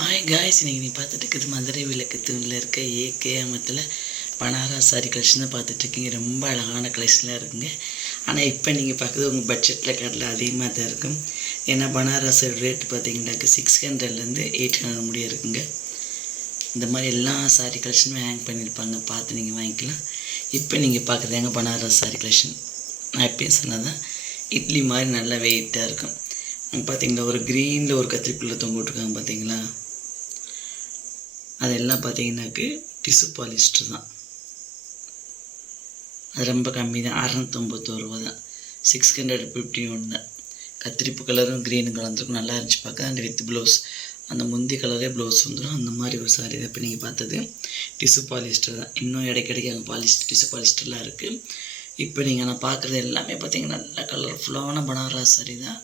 Hi guys இன்றைக்கி நீ பார்த்துட்டு இருக்குது மதுரை விளக்கு தூணில் இருக்க ஏகே அமத்தில் பனாரஸ் சாரி கலெக்ஷன் தான் பார்த்துட்ருக்கீங்க ரொம்ப அழகான கலெக்ஷனாக இருக்குங்க. ஆனால் இப்போ நீங்கள் பார்க்குறது உங்கள் பட்ஜெட்டில் கடல அதிகமாக தான் இருக்கும். ஏன்னா பனாரஸ் ரேட் பார்த்தீங்கன்னாக்க சிக்ஸ் ஹண்ட்ரட்லேருந்து எயிட் ஹண்ட்ரட் முடிய இருக்குங்க. இந்த மாதிரி எல்லா சாரி கலெக்ஷனும் ஹேங் பண்ணியிருப்பாங்க. பார்த்து நீங்கள் வாங்கிக்கலாம். இப்போ நீங்கள் பார்க்குறது எங்கள் பனாரஸ் சாரி கலெக்ஷன் நான் எப்பயும் சொன்னதான் இட்லி மாதிரி நல்லா வெயிட்டாக இருக்கும். அங்க பார்த்தீங்களா ஒரு க்ரீனில் ஒரு கத்திரிக்குள்ளே தொங்க விட்ருக்காங்க பார்த்தீங்களா? அதெல்லாம் பார்த்தீங்கன்னாக்கு டிசு பாலிஸ்டர் தான். அது ரொம்ப கம்மி தான் அறநூற்றம்பத்தோரு ரூபா தான் சிக்ஸ் ஹண்ட்ரட் ஃபிஃப்டி ஒன் தான். கத்திரிப்பு கலரும் க்ரீனும் கலந்துருக்கும் நல்லா இருந்துச்சு பார்க்க. அண்ட் வித் ப்ளவுஸ் அந்த முந்தி கலரே ப்ளவுஸ் வந்துடும் அந்த மாதிரி ஒரு சாரி தான் இப்போ நீங்கள் பார்த்தது. டிசு பாலிஸ்டர் தான். இன்னும் இடைக்கிடைக்கு அங்கே பாலிஸ்டர் டிசு பாலிஸ்டர்லாம் இருக்குது இப்போ நீங்கள் நான் பார்க்குறது எல்லாமே பார்த்தீங்கன்னா நல்ல கலர்ஃபுல்லான பனாரஸ் சாரி தான்.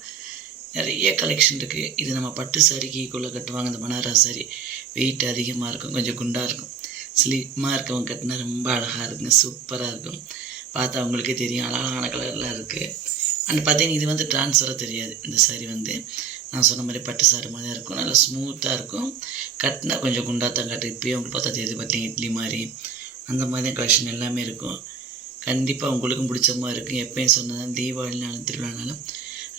நிறைய கலெக்ஷன் இருக்குது இது நம்ம பட்டு சாரிக்கு ஈக்குவலாக கட்டுவாங்க இந்த பனாரஸ் சாரி வெயிட் அதிகமாக இருக்கும் கொஞ்சம் குண்டாக இருக்கும். ஸ்லிம்மாக இருக்கவங்க கட்டினா ரொம்ப அழகாக இருக்குங்க சூப்பராக இருக்கும். பார்த்தா அவங்களுக்கே தெரியும் அழகான கலர்லாம் இருக்குது அண்ட் பார்த்தீங்கன்னா இது வந்து ட்ரான்ஸ்ஃபராக தெரியாது இந்த சாரி வந்து. நான் சொன்ன மாதிரி பட்டு சாரி மாதிரி தான் இருக்கும் நல்லா ஸ்மூத்தாக இருக்கும். கட்டினா கொஞ்சம் குண்டாக தான் கட்டு இப்போயே உங்களுக்கு பார்த்தா தெரியுது பார்த்தீங்க இட்லி மாதிரி. அந்த மாதிரி தான் கலெக்ஷன் எல்லாமே இருக்கும். கண்டிப்பாக உங்களுக்கும் பிடிச்ச மாதிரி இருக்கும். எப்பயும் சொன்னதான் தீபாவளினாலும் திருவிழானாலும்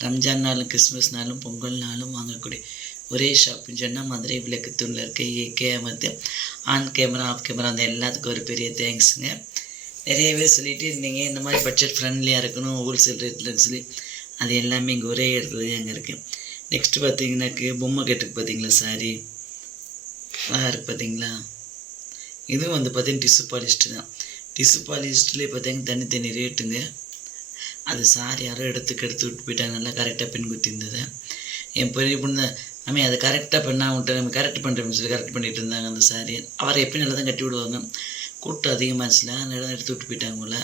ரம்ஜான்னாலும் கிறிஸ்மஸ்னாலும் பொங்கல்னாலும் வாங்கக்கூடிய ஒரே ஷாப்புன்னு சொன்னால் மதுரை விளக்குத்தூணில் இருக்க camera on camera off camera அந்த எல்லாத்துக்கும் ஒரு பெரிய தேங்க்ஸுங்க நிறைய பேர் சொல்லிகிட்டே இருந்தீங்க இந்த மாதிரி பட்ஜெட் ஃப்ரெண்ட்லியாக இருக்கணும் ஹோல்சேல் ரேட்டில் சொல்லி அது எல்லாமே இங்கே ஒரே இடத்துல அங்கே இருக்குது நெக்ஸ்ட்டு பார்த்தீங்கன்னாக்கு பொம்மை கட்டுக்கு பார்த்தீங்களா சாரி அழகாக இருக்குது பார்த்தீங்களா? இதுவும் வந்து பார்த்தீங்கன்னா டிசு பாலிஸ்ட்டு தான். டிசு பாலிஸ்ட்லேயே பார்த்தீங்கன்னா தனித்தனி ரேட்டுங்க அது சாரி யாரோ இடத்துக்கு எடுத்து விட்டு போயிட்டாங்க. நல்லா கரெக்டாக பெண் குத்தி இருந்தது. என் பெரிய பொண்ணு அம்மே அதை கரெக்டாக பண்ணால் அவங்கள்ட்ட நம்ம கரெக்ட் பண்ணுறோம்னு சொல்லி கரெக்ட் பண்ணிட்டு இருந்தாங்க அந்த சாரியை அவரை எப்பயும் நல்லா தான் கட்டி விடுவாங்க? கூட்டம் அதிகமாகச்சுல அந்த இடம் எடுத்து விட்டு போயிட்டாங்க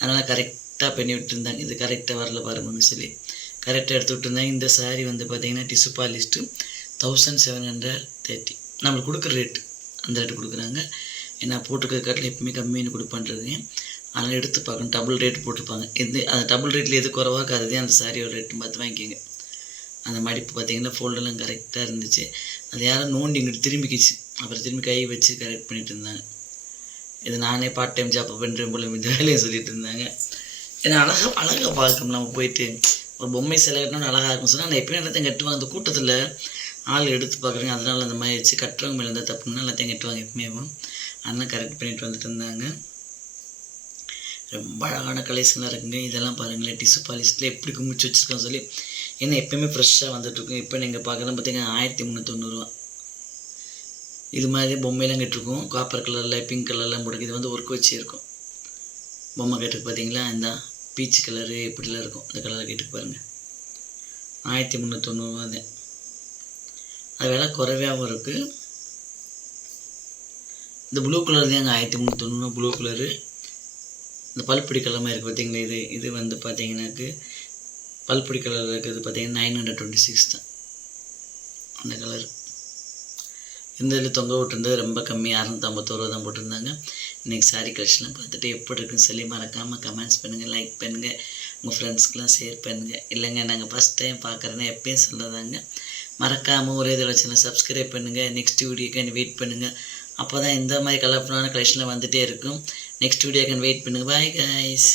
அதனால் கரெக்டாக பண்ணி விட்டுருந்தாங்க இது கரெக்டாக வரல பாருங்கன்னு சொல்லி. கரெக்டாக எடுத்து விட்டுருந்தாங்க இந்த சாரி வந்து பார்த்தீங்கன்னா tissue polished thousand seven hundred thirty நம்மளுக்கு கொடுக்குற ரேட்டு அந்த ரேட்டு கொடுக்குறாங்க. ஏன்னா போட்டுக்கிற கட்டில் எப்பவுமே கம்மின்னு கொடுப்பான்றதுங்க அதனால் எடுத்து பார்க்கணும். டபுள் ரேட் போட்டிருப்பாங்க. எது அந்த டபுள் ரேட்டில் எது குறவாக இருக்காது. அந்த சாரியோட ரேட்டு பார்த்து வாங்கிக்கோங்க. அந்த மடிப்பு பார்த்தீங்கன்னா ஃபோல்டெல்லாம் கரெக்டாக இருந்துச்சு. அது யாரும் நோண்டி இங்கிட்டு திரும்பிக்கிச்சு அப்புறம் திரும்பி கை வச்சு கரெக்ட் பண்ணிட்டு இருந்தாங்க. இது நானே பார்ட் டைம் ஜாப் பண்ணுறேன் போல இந்த வேலையை சொல்லிட்டு இருந்தாங்க. ஏன்னா அழகாக அழகாக பார்க்கும். நம்ம போயிட்டு ஒரு பொம்மை சிலை கட்டணும்னு அழகாக இருக்கும். சொன்னால் நான் எப்பயும் எல்லாத்தையும் கட்டுவாங்க. அந்த கூட்டத்தில் ஆள் எடுத்து பார்க்குறாங்க அதனால் அந்த மாதிரி வச்சு கட்டுறவங்க மேலே இருந்தால் தப்புன்னா எல்லாத்தையும் கட்டுவாங்க எப்பவுமே. அதெல்லாம் கரெக்ட் பண்ணிட்டு வந்துட்டு இருந்தாங்க. ரொம்ப அழகான கலெக்ஷனாக இருக்குங்க. இதெல்லாம் பாருங்களேன். டிசு பாலிஸ்டில் எப்படி குமிச்சு வச்சுருக்கோம் சொல்லி ஏன்னா எப்பயுமே ஃப்ரெஷ்ஷாக வந்துட்டுருக்கும். இப்போ நீங்கள் பார்க்கலாம் பார்த்தீங்கன்னா ஆயிரத்தி முந்நூற்றொண்ணூறுவா இது மாதிரி பொம்மையெல்லாம் கட்டிருக்கும். காப்பர் கலரில் பிங்க் கலர்லாம் போட்டு இது வந்து ஒர்க் வச்சு இருக்கும். பொம்மை கேட்டுக்கு பார்த்தீங்களா இந்த பீச் கலரு இப்படிலாம் இருக்கும். இந்த கலர் கேட்டுக்கு பாருங்கள் ஆயிரத்தி முந்நூற்றொண்ணூறுவா தான். அது விலை குறைவாகவும் இருக்குது இந்த ப்ளூ கலர் தான் அங்கே ஆயிரத்தி முந்நூற்றொண்ணூறுவா ப்ளூ கலரு இந்த பல்பொடி கலர் மாதிரி இருக்குது பார்த்தீங்களா இது இது வந்து பார்த்தீங்கன்னாக்கு பல்புடி கலரில் இருக்கிறது பார்த்தீங்கன்னா நைன் ஹண்ட்ரட் டுவெண்ட்டி சிக்ஸ் தான். அந்த கலர் இந்த இதில் தொங்க விட்டுருந்தது ரொம்ப கம்மி அறநூற்றம்பத்தோரு ரூபா தான் போட்டிருந்தாங்க. இன்றைக்கி சாரீ கலெக்ஷன்லாம் பார்த்துட்டு எப்படி இருக்குன்னு சொல்லி மறக்காமல் கமெண்ட்ஸ் பண்ணுங்கள் லைக் பண்ணுங்கள் உங்கள் ஃப்ரெண்ட்ஸ்க்கெலாம் ஷேர் பண்ணுங்கள் இல்லைங்க நாங்கள் ஃபஸ்ட் டைம் பார்க்குறேன்னா எப்பயும் சொல்லதாங்க. மறக்காமல் ஒரே தடவை சேனல் சப்ஸ்கிரைப் பண்ணுங்கள் நெக்ஸ்ட் வீடியோக்கு வெயிட் பண்ணுங்கள் அப்போ தான் இந்த மாதிரி கலர்ஃபுல்லான கலெக்ஷனில் வந்துகிட்டே இருக்கும். நெக்ஸ்ட் வீடியோக்கு வெயிட் பண்ணுங்கள் பாய் கைஸ்